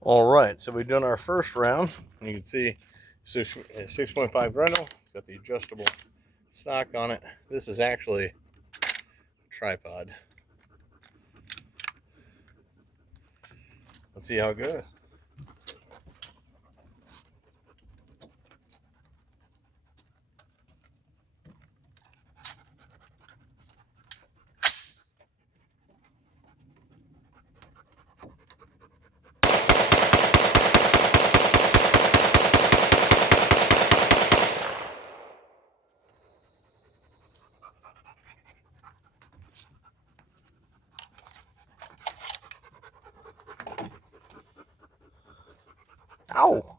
All right, so we've done our first round. You can see 6.5 Grendel. It's got the adjustable stock on it. This is actually a tripod. Let's see how it goes. Ow!